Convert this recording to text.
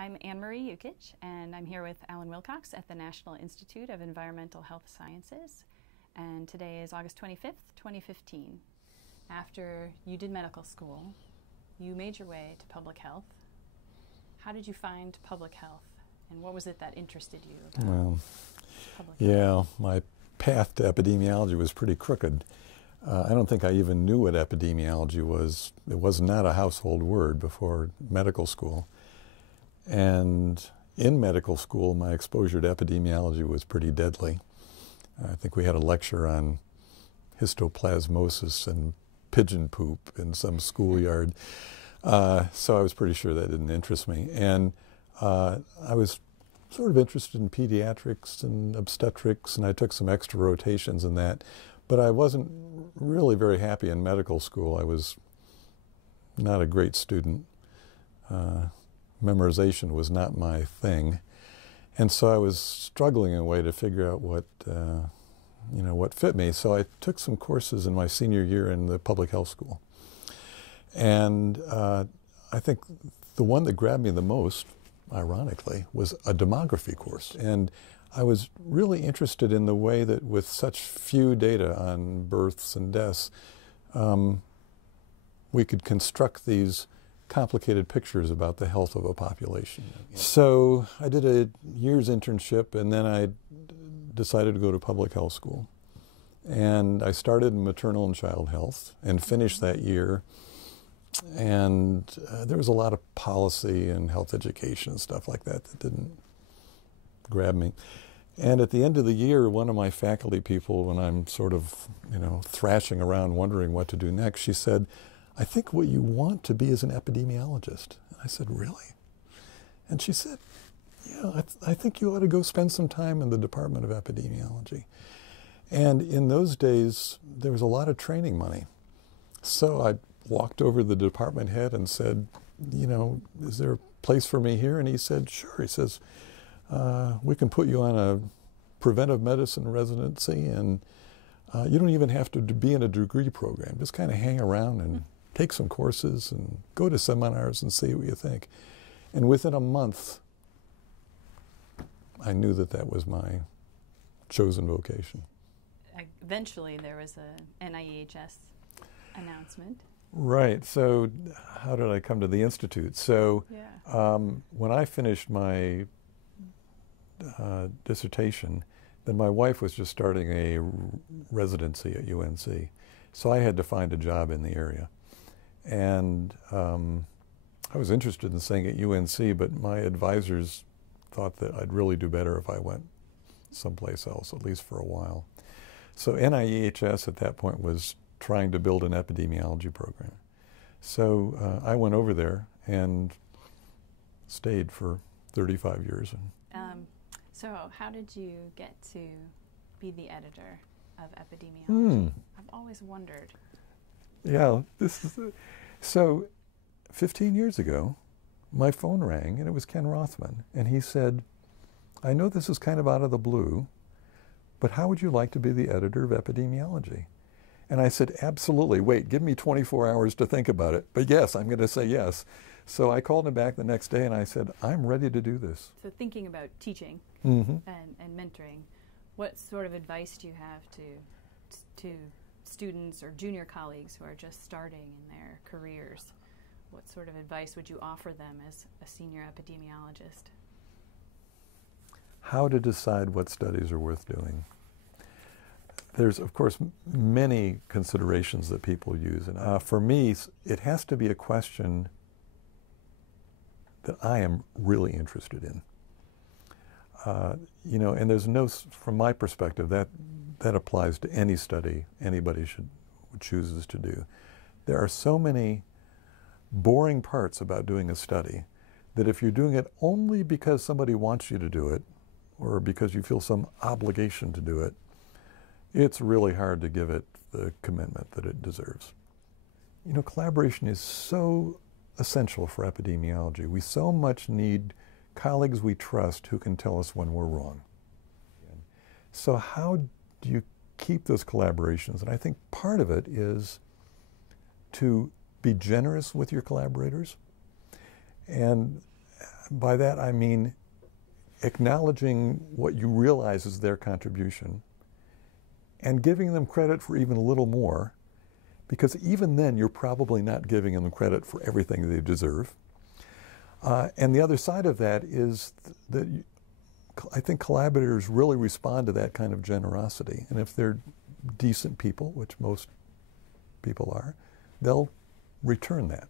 I'm Marie Jukic, and I'm here with Allen Wilcox at the National Institute of Environmental Health Sciences. And today is August 25th, 2015. After you did medical school, you made your way to public health. How did you find public health, and what was it that interested you about public health? My path to epidemiology was pretty crooked. I don't think I even knew what epidemiology was. It was not a household word before medical school. And in medical school, my exposure to epidemiology was pretty deadly. I think we had a lecture on histoplasmosis and pigeon poop in some schoolyard. So I was pretty sure that didn't interest me. And I was sort of interested in pediatrics and obstetrics, and I took some extra rotations in that. But I wasn't really very happy in medical school. I was not a great student. Memorization was not my thing. And so I was struggling in a way to figure out what fit me. So I took some courses in my senior year in the public health school. And I think the one that grabbed me the most, ironically, was a demography course. And I was really interested in the way that with such few data on births and deaths, we could construct these complicated pictures about the health of a population. So I did a year's internship, and then I decided to go to public health school. And I started in maternal and child health and finished that year. And there was a lot of policy and health education and stuff like that that didn't grab me. And at the end of the year, one of my faculty people, when I'm sort of, thrashing around wondering what to do next, she said, "I think what you want to be is an epidemiologist." And I said, "Really?" And she said, "Yeah, I think you ought to go spend some time in the Department of Epidemiology." And in those days, there was a lot of training money. So I walked over to the department head and said, "Is there a place for me here?" And he said, "Sure." He says, "We can put you on a preventive medicine residency, and you don't even have to be in a degree program. Just kind of hang around and take some courses and go to seminars and see what you think." And within a month, I knew that that was my chosen vocation. Eventually, there was a NIEHS announcement. Right. So how did I come to the Institute? So when I finished my dissertation, then my wife was just starting a residency at UNC. So I had to find a job in the area. And I was interested in staying at UNC, but my advisors thought that I'd really do better if I went someplace else, at least for a while. So NIEHS at that point was trying to build an epidemiology program. So I went over there and stayed for 35 years. So how did you get to be the editor of epidemiology? I've always wondered. Yeah, so 15 years ago, my phone rang, and it was Ken Rothman, and he said, "I know this is kind of out of the blue, but how would you like to be the editor of epidemiology?" And I said, "Absolutely. Wait, give me 24 hours to think about it. But yes, I'm going to say yes." So I called him back the next day, and I said, "I'm ready to do this." So thinking about teaching and mentoring, what sort of advice do you have to students or junior colleagues who are just starting in their careers? What sort of advice would you offer them as a senior epidemiologist? How to decide what studies are worth doing. There's, of course, many considerations that people use. And for me, it has to be a question that I am really interested in. And there's no, from my perspective, that applies to any study anybody chooses to do. There are so many boring parts about doing a study that if you're doing it only because somebody wants you to do it, or because you feel some obligation to do it, it's really hard to give it the commitment that it deserves. Collaboration is so essential for epidemiology. We so much need colleagues we trust who can tell us when we're wrong. So how do you keep those collaborations? And I think part of it is to be generous with your collaborators. And by that I mean acknowledging what you realize is their contribution and giving them credit for even a little more, because even then you're probably not giving them credit for everything they deserve. And the other side of that is that I think collaborators really respond to that kind of generosity. And if they're decent people, which most people are, they'll return that.